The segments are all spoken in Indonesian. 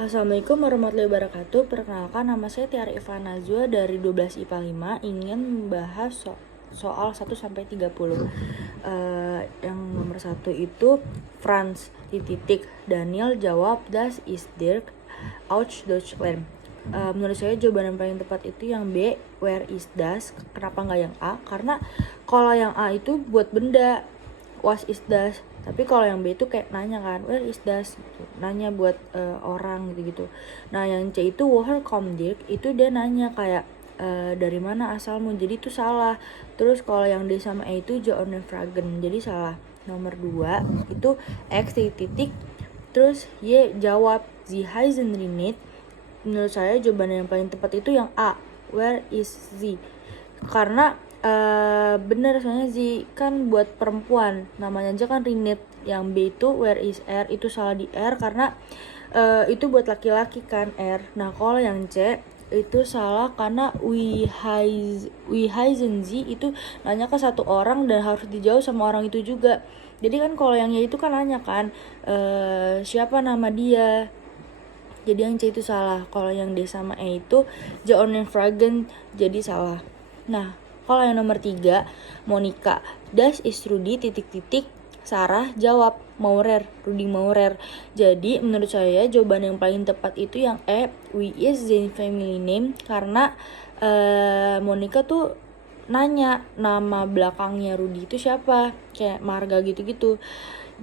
Assalamualaikum warahmatullahi wabarakatuh. Perkenalkan, nama saya Tiara Ivana Nazwa dari 12 IPA 5 ingin membahas soal 1-30. Yang nomor 1 itu Franz Daniel jawab, Das ist der aus Deutschland. Menurut saya jawaban yang paling tepat itu yang B, where is das. Kenapa nggak yang A? Karena kalau yang A itu buat benda, was is das. Tapi kalau yang B itu kayak nanya kan, where is das gitu. Nanya buat orang gitu. Nah yang C itu woher kommt ihr, itu dia nanya kayak dari mana asalmu, jadi itu salah. Terus kalau yang D sama E itu John Fragen, jadi salah. Nomor 2 itu X titik, terus Y jawab Sie heißen Rinit. Menurut saya jawaban yang paling tepat itu yang A, where is Z. Karena bener, soalnya Z kan buat perempuan, namanya aja kan Rinit. Yang B itu where is R, itu salah di R karena itu buat laki-laki kan R. Nah kalau yang C itu salah karena we heißen Sie itu nanya ke satu orang dan harus dijawab sama orang itu juga. Jadi kan kalau yang Y itu kan nanya kan siapa nama dia, jadi yang C itu salah. Kalau yang D sama E itu John Fragen, jadi salah. Nah kalau yang nomor 3 Monica, Das ist Rudi Sarah jawab Maurer, Rudi Maurer. Jadi menurut saya jawaban yang paling tepat itu yang E, we is the family name. Karena Monica tuh nanya nama belakangnya Rudi itu siapa, kayak marga gitu-gitu.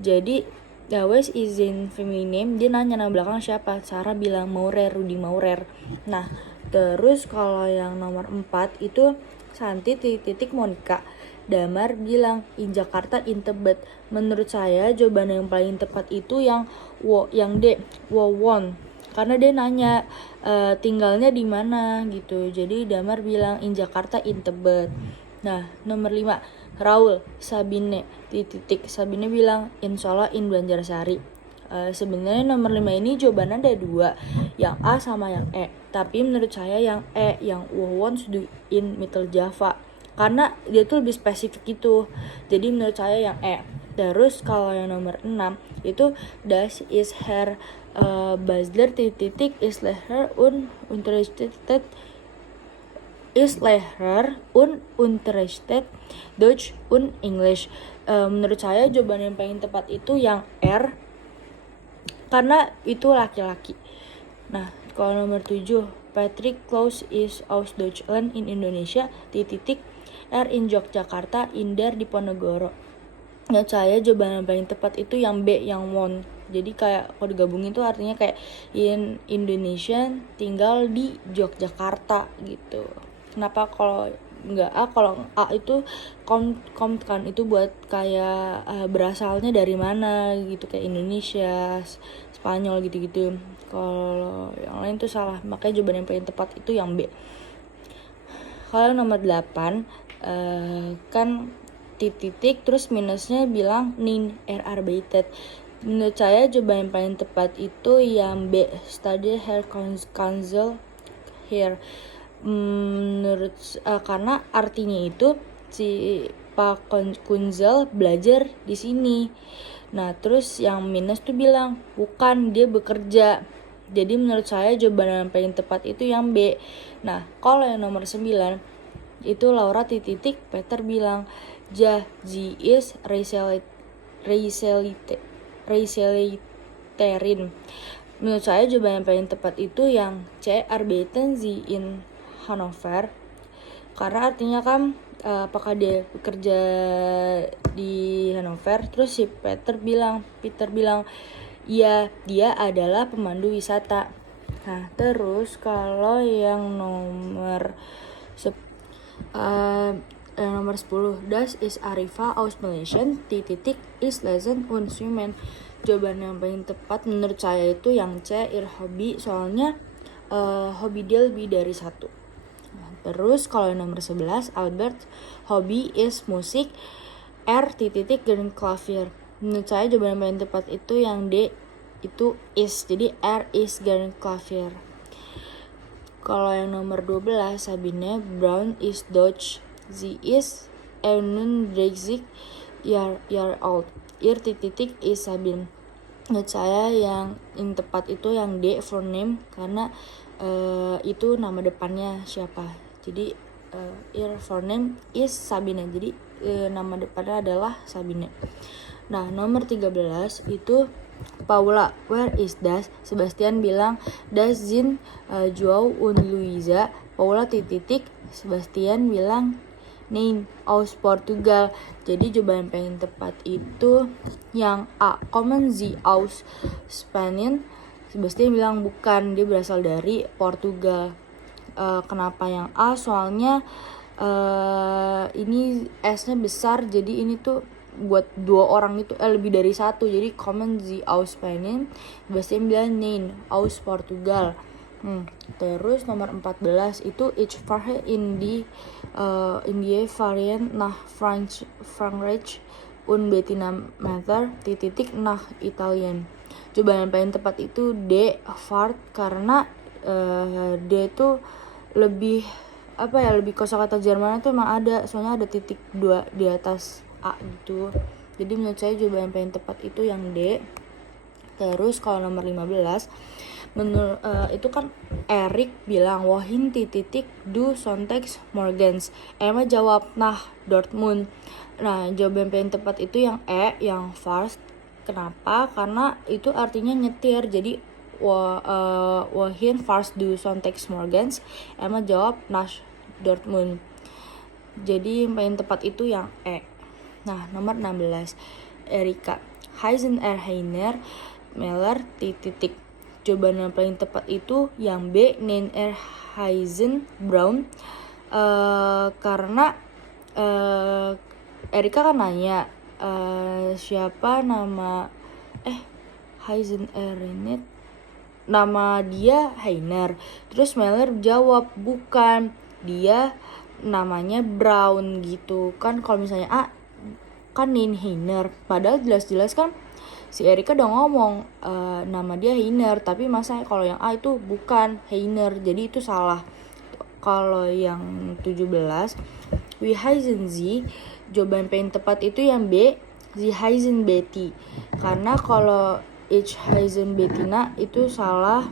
Jadi Wes is in family name, dia nanya nama belakang siapa. Sarah bilang Maurer, Rudi Maurer. Nah terus kalau yang nomor 4 itu Santi Monica. Damar bilang in Jakarta in Tebet. Menurut saya jawaban yang paling tepat itu yang D, Won. Karena dia nanya tinggalnya di mana gitu. Jadi Damar bilang in Jakarta in Tebet. Nah nomor 5 Raul Sabine Sabine bilang insya in Banjarsari. Sebenarnya nomor 5 ini jawabannya ada 2, yang A sama yang E. Tapi menurut saya yang E, yang Won in Mittel Java, karena dia tuh lebih spesifik gitu. Jadi menurut saya yang E. Terus kalau yang nomor 6 itu Das ist Herr Basler ist Lehrer und unterrichtet Deutsch und English. Menurut saya jawaban yang paling tepat itu yang R, karena itu laki-laki. Nah kalau nomor 7 Patrick Klaus is aus Deutschland in Indonesia R in Yogyakarta, Indar di Ponorogo. Menurut saya jawaban yang paling tepat itu yang B, yang Won. Jadi kayak kalau digabungin itu artinya kayak in Indonesia tinggal di Yogyakarta gitu. Kenapa kalau nggak A? Kalau A itu kom kan, itu buat kayak berasalnya dari mana gitu, kayak Indonesia, Spanyol gitu-gitu. Kalau yang lain tuh salah, makanya jawaban yang paling tepat itu yang B. Kalau nomor 8 kan titik terus minusnya bilang nin arbeitet. Menurut saya jawaban yang paling tepat itu yang B, study her council here. Menurut karena artinya itu si Pak Kunzel belajar di sini. Nah terus yang minus tuh bilang bukan, dia bekerja. Jadi menurut saya jawaban yang paling tepat itu yang B. Nah kalau yang nomor 9 itu Laura Peter bilang sie is Reiseliterin. Menurut saya jawaban yang paling tepat itu yang C, arbeiten sie in Hannover. Karena artinya kan apakah dia bekerja di Hannover. Terus si Peter bilang iya, dia adalah pemandu wisata. Nah terus kalau yang nomor 10 Das ist Arifa aus Malaysia is Lesson und Schwimmen. Jawaban yang paling tepat menurut saya itu yang C, ihr Hobby, soalnya hobi dia lebih dari 1. Nah, terus kalau yang nomor 11 Albert hobby is musik R dan klavier. Menurut saya jawaban yang paling tepat itu yang D, itu is, jadi R is dan klavier. Kalau yang nomor 12 Sabine Brown is Deutsch, sie ist 31 Year old, is Sabine. menurut saya yang tepat itu yang D, full name, karena itu nama depannya siapa. Jadi her full name is Sabine, jadi nama depannya adalah Sabine. Nah, nomor 13 itu Paula, where is Das? Sebastian bilang Das sind Joao und Luisa. Paula titik, Sebastian bilang nein, aus Portugal. Jadi jawaban paling tepat itu yang A, kommen Sie aus Spanien. Sebastian bilang bukan, dia berasal dari Portugal. Kenapa yang A? Soalnya ini S-nya besar, jadi ini tuh buat dua orang itu lebih dari satu, jadi kommen Sie aus Spanien. Sebastian bilang nein, aus Portugal. Terus nomor 14 itu ich fahre in die Variant nach Frankreich und Bettina Meter titik nach Italien. Jawaban yang paling tepat itu D, fahrt, karena D itu lebih lebih kosakata Jerman itu emang ada, soalnya ada titik 2 di atas A gitu. Jadi menurut saya jawaban yang paling tepat itu yang D. Terus kalau nomor 15 itu kan Erik bilang wohin titik du Sontex Morgens. Emma jawab nah Dortmund. Nah, jawaban paling tepat itu yang E, yang fast. Kenapa? Karena itu artinya nyetir. Jadi wohin fast du Sontex Morgens. Emma jawab nach Dortmund. Jadi yang paling tepat itu yang E. Nah, nomor 16 Erika, Heisen Heiner Meller titik. Jawaban yang paling tepat itu yang B, nein Heisen Brown. Karena Erika kan nanya siapa nama Heisen Heiner, nama dia Heiner. Terus Meller jawab bukan, dia namanya Brown gitu kan. Kalau misalnya A kan nein Heiner, padahal jelas-jelas kan si Erika udah ngomong nama dia Heiner, tapi masa kalau yang A itu bukan Heiner, jadi itu salah. Kalau yang 17 wie heißen Sie, jawaban paling tepat itu yang B, Sie heißen Betty. Karena kalau ich heißen Bettina itu salah.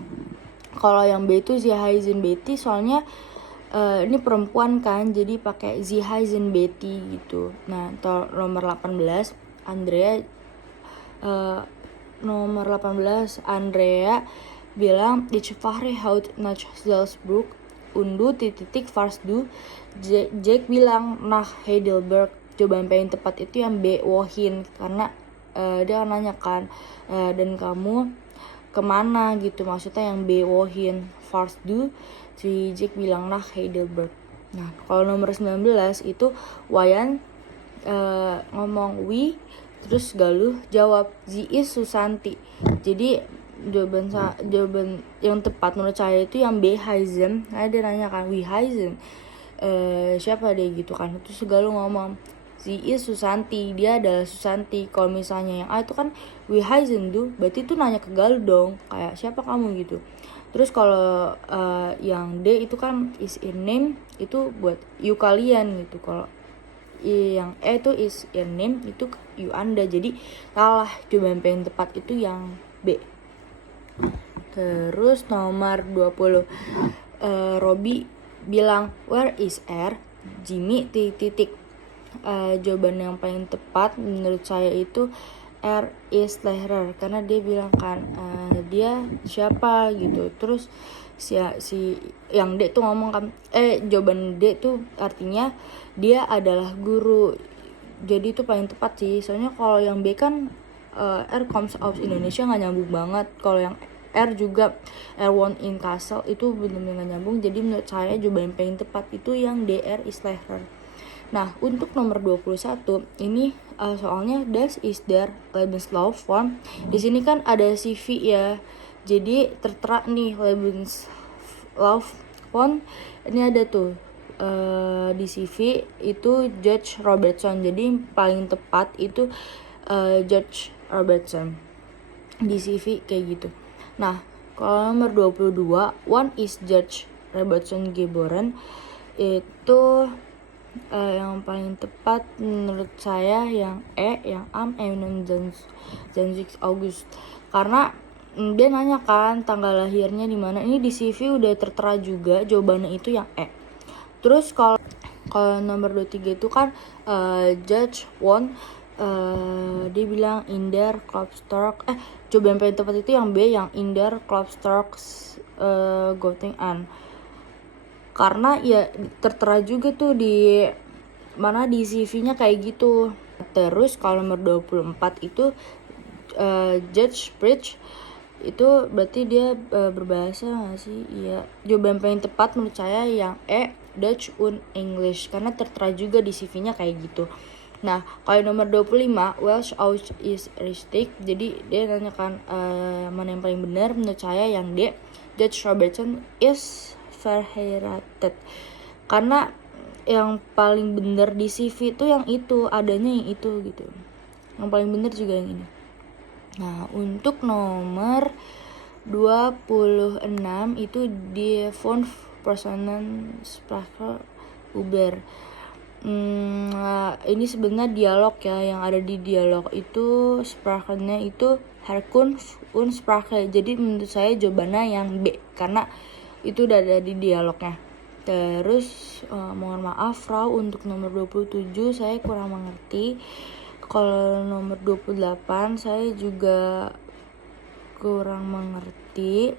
Kalau yang B itu Sie heißen Betty, soalnya ini perempuan kan, jadi pakai Sie heißen Betty gitu. Nah, nomor 18 Andrea bilang ich fahre heute nach Salzburg und du titik fährst du. Jack bilang nach Heidelberg. Jawaban paling tepat itu yang B, wohin, karena dia nanya kan dan kamu kemana gitu, maksudnya yang B, wohin fährst du. Si Jack bilang nach Heidelberg. Nah, kalau nomor 19 itu Wayan ngomong wi, terus Galuh jawab sie ist Susanti. Jadi jawaban yang tepat menurut saya itu yang B, Heisen. Nah, dia nanya kan wie Heisen, siapa dia gitu kan. Terus Galuh ngomong sie ist Susanti, dia adalah Susanti. Kalau misalnya yang A itu kan wie Heisen du, berarti itu nanya ke Galuh dong, kayak siapa kamu gitu. Terus kalau yang D itu kan is in name, itu buat you kalian gitu. Kalau yang E itu is in name, itu you anda. Jadi salah, jawaban paling tepat itu yang B. Terus nomor 20 Robby bilang where is R, Jimmy titik. Jawaban yang paling tepat menurut saya itu R is Lehrer, karena dia bilang kan dia siapa gitu. Terus si yang D tuh ngomong kan jawaban D tuh artinya dia adalah guru. Jadi itu paling tepat sih, soalnya kalau yang B kan R comes out Indonesia nggak nyambung banget. Kalau yang R juga R won in Castle itu benar-benar nggak nyambung. Jadi menurut saya jawaban yang paling tepat itu yang DR is Lehrer. Nah, untuk nomor 21 ini soalnya das ist der Lebenslauf form. Di sini kan ada CV ya. Jadi tertera nih Lebenslauf form. Ini ada tuh di CV itu George Robertson. Jadi paling tepat itu George Robertson di CV kayak gitu. Nah, kalau nomor 22 one is George Robertson geboren, itu yang paling tepat menurut saya yang E, yang am 21 August. karena dia nanya kan tanggal lahirnya di mana. Ini di CV udah tertera juga jawabannya itu yang E. Terus kalau nomor 23 itu kan Judge Won, dia bilang in der Klopstock, jawaban paling tepat itu yang B, yang in der Klopstock Goting an. Karena ya tertera juga tuh di mana di CV-nya kayak gitu. Terus kalau nomor 24 itu Judge Bridge, itu berarti dia berbahasa nggak sih? Iya, jawaban paling tepat menurut saya yang E, Dutch und English, karena tertera juga di CV-nya kayak gitu. Nah, kalau nomor 25 Welsh aus is richtig, jadi dia nanyakan mana yang paling benar. Menurut saya yang D, Dutch Robertson is verheiratet, karena yang paling benar di CV itu yang itu, adanya yang itu gitu. Yang paling benar juga yang ini. Nah, untuk nomor 26 itu die von Personen Sprache Uber. Ini sebenarnya dialog ya, yang ada di dialog itu Sprachenya itu Herkunft und Sprache. Jadi menurut saya jawabannya yang B, karena itu udah ada di dialognya. Terus mohon maaf Frau, untuk nomor 27 saya kurang mengerti. Kalau nomor 28 saya juga kurang mengerti.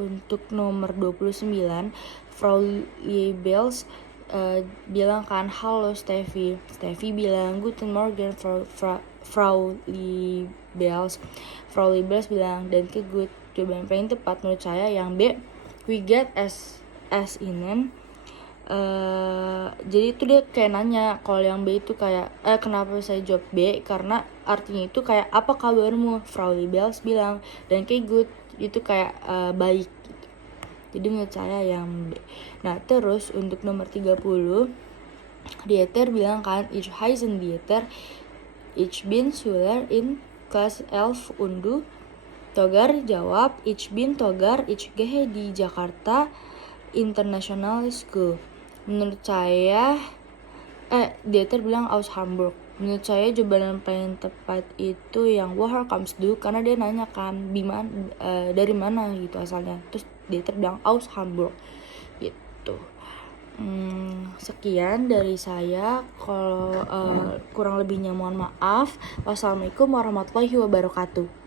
Untuk nomor 29 Frau Liebels bilang kan halo Steffi. Steffi bilang Guten Morgen Frau Liebels. Frau Liebels bilang dan ke good. Jawaban paling tepat menurut saya yang B, we get as inen. Jadi itu dia kayak nanya. Kalau yang B itu kayak kenapa saya jawab B, karena artinya itu kayak apa kabarmu. Frau Liebels bilang dan kayak good itu kayak baik gitu. Jadi menurut saya yang B. Nah terus untuk nomor 30 Dieter bilang kan ich heißen Dieter, ich bin Schüler in Kelas 11 undu. Togar jawab ich bin Togar, ich gehe di Jakarta International School. Menurut saya Dieter bilang aus Hamburg. Menurut saya jawaban yang paling tepat itu yang woher kommst du, karena dia nanya kan dari mana gitu asalnya. Terus Dieter bilang aus Hamburg gitu. Sekian dari saya. Kalau kurang lebihnya mohon maaf. Wassalamualaikum warahmatullahi wabarakatuh.